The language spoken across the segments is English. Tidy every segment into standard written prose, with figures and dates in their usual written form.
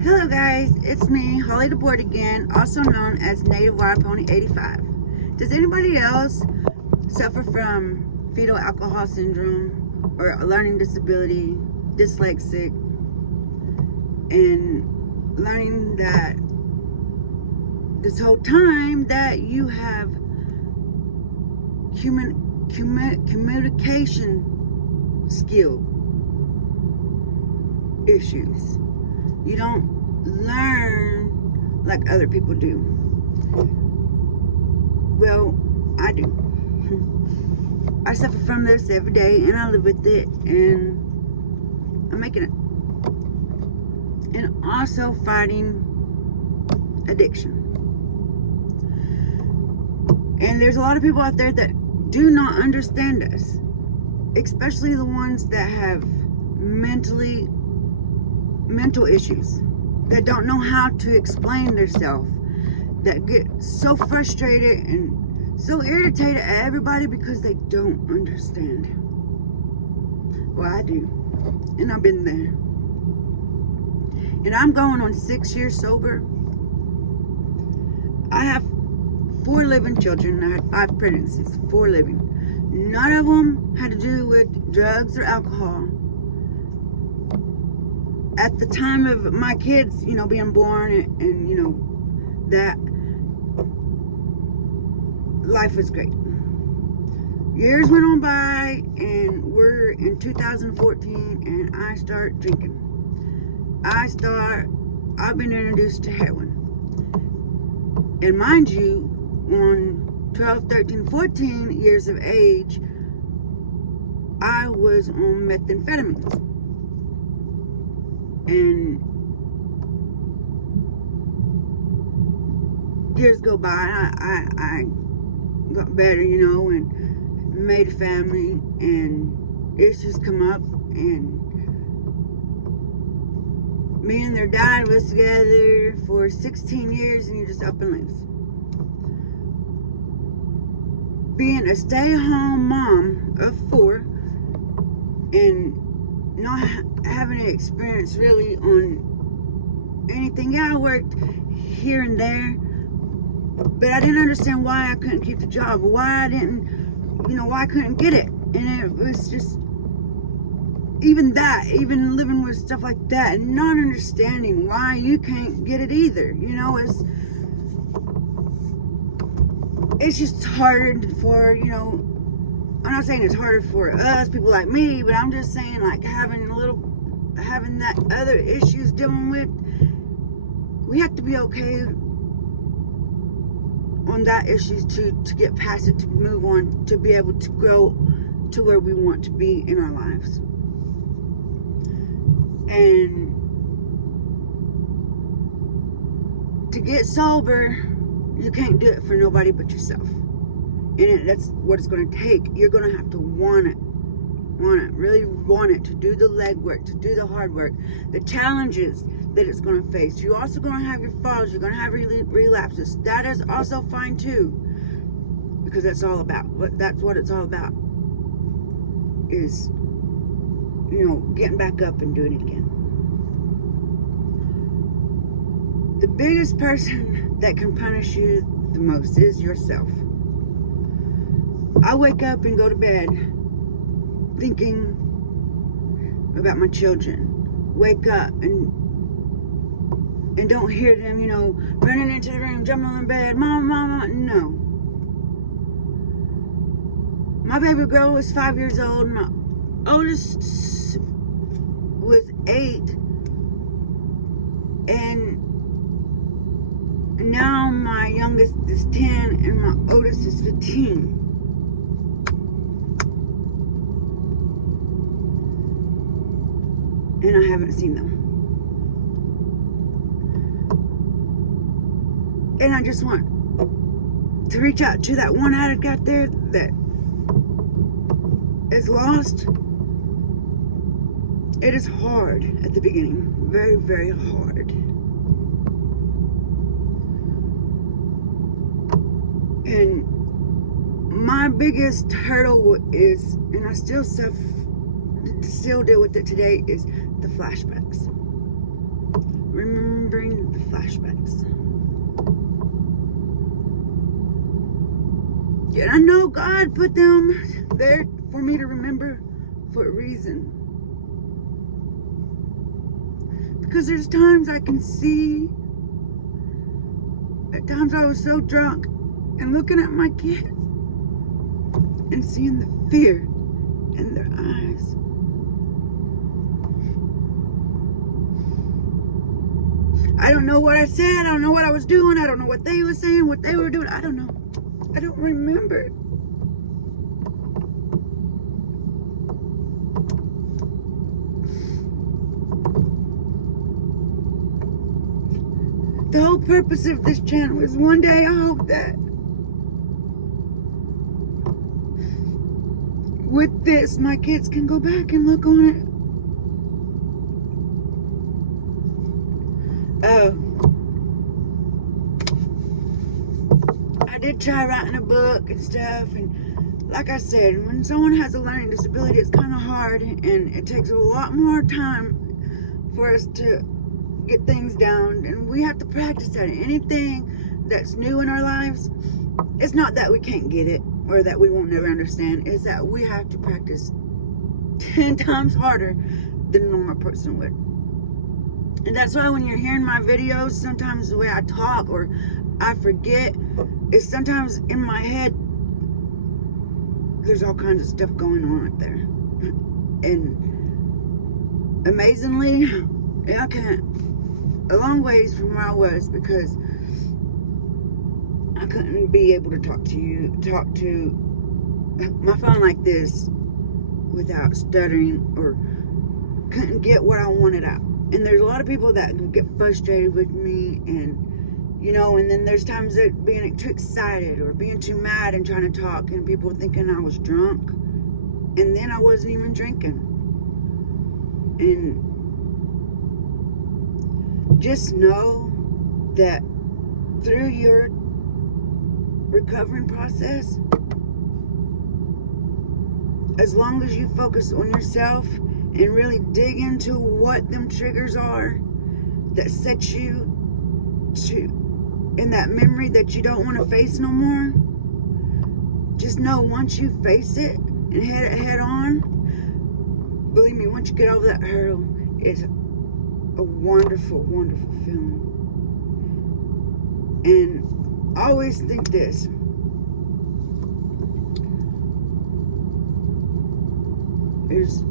Hello guys, it's me, Holly DeBoard again, also known as Native Wild Pony 85. Does anybody else suffer from fetal alcohol syndrome or a learning disability, dyslexic, and learning that this whole time that you have communication skill issues? You don't learn like other people do. Well, I do. I suffer from this every day and I live with it and I'm making it. And also fighting addiction. And there's a lot of people out there that do not understand us, especially the ones that have mental issues, that don't know how to explain themselves, that get so frustrated and so irritated at everybody because they don't understand. Well, I do, and I've been there. And I'm going on 6 years sober. I have 4 living children. I had 5 pregnancies, 4 living. None of them had to do with drugs or alcohol. At the time of my kids, being born and that life was great. Years went on by and we're in 2014 and I start drinking. I've been introduced to heroin. And mind you, on 12, 13, 14 years of age, I was on methamphetamines. And years go by, I got better, and made a family, and issues come up, and me and their dad was together for 16 years, and you're just up and loose. Being a stay-at-home mom of 4, and not having an experience really on anything. Yeah, I worked here and there, but I didn't understand why I couldn't keep the job, why I couldn't get it. And it was just, even living with stuff like that and not understanding why you can't get it either. It's just hard for, I'm not saying it's harder for us, people like me, but I'm just saying, like, having that other issues dealing with, we have to be okay on that issues to get past it, to move on, to be able to grow to where we want to be in our lives. And to get sober, you can't do it for nobody but yourself. And that's what it's going to take. You're going to have to want it, really want it, to do the legwork, to do the hard work, the challenges that it's going to face. You're also going to have your falls, you're going to have relapses. That is also fine too, because that's what it's all about, is, getting back up and doing it again. The biggest person that can punish you the most is yourself. I wake up and go to bed thinking about my children. Wake up and don't hear them, running into the room, jumping on the bed, mama, mama. No. My baby girl was 5 years old. My oldest was 8. And now my youngest is 10 and my oldest is 15. And I haven't seen them. And I just want to reach out to that one addict out there that is lost. It is hard at the beginning. Very, very hard. And my biggest hurdle is, and I still deal with it today, is the flashbacks. Remember flashbacks. And I know God put them there for me to remember for a reason. Because there's times I can see, at times I was so drunk and looking at my kids and seeing the fear in their eyes. I don't know what I said. I don't know what I was doing. I don't know what they were saying, what they were doing. I don't know. I don't remember. The whole purpose of this channel is one day I hope that with this, my kids can go back and look on it. I did try writing a book and stuff, and like I said, when someone has a learning disability, it's kind of hard, and it takes a lot more time for us to get things down, and we have to practice at it. Anything that's new in our lives, it's not that we can't get it or that we won't never understand. It's that we have to practice 10 times harder than a normal person would. And that's why when you're hearing my videos, sometimes the way I talk or I forget, is sometimes in my head there's all kinds of stuff going on right there. And amazingly, I can't a long ways from where I was, because I couldn't be able to talk to my phone like this without stuttering, or couldn't get what I wanted out. And there's a lot of people that get frustrated with me, and you know, and then there's times that being too excited or being too mad and trying to talk, and people thinking I was drunk, and then I wasn't even drinking. And just know that through your recovering process, as long as you focus on yourself and really dig into what them triggers are that set you to in that memory that you don't want to face no more, just know once you face it and head it head on, believe me, once you get over that hurdle, it's a wonderful, wonderful feeling. And I always think this: there's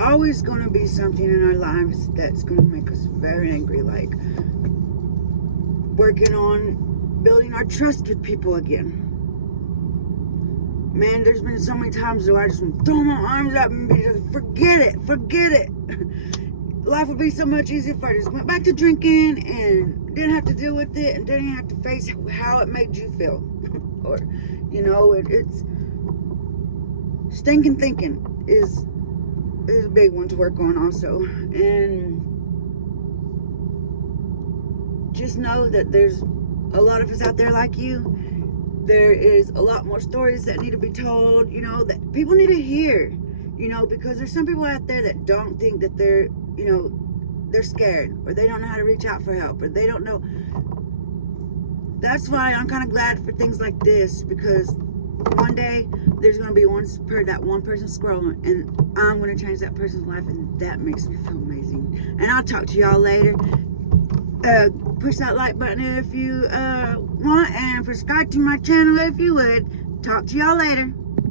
always going to be something in our lives that's going to make us very angry, like working on building our trust with people again. Man, there's been so many times where I just want to throw my arms up and be just, forget it. Life would be so much easier if I just went back to drinking and didn't have to deal with it and didn't have to face how it made you feel. Or, you know, it's stinking thinking is a big one to work on also. And just know that there's a lot of us out there like you. There is a lot more stories that need to be told, you know, that people need to hear, you know, because there's some people out there that don't think that they're, you know, they're scared, or they don't know how to reach out for help, or they don't know. That's why I'm kind of glad for things like this, because one day there's going to be that one person scrolling, and I'm going to change that person's life, and that makes me feel amazing. And I'll talk to y'all later. Push that like button if you want, and subscribe to my channel if you would. Talk to y'all later.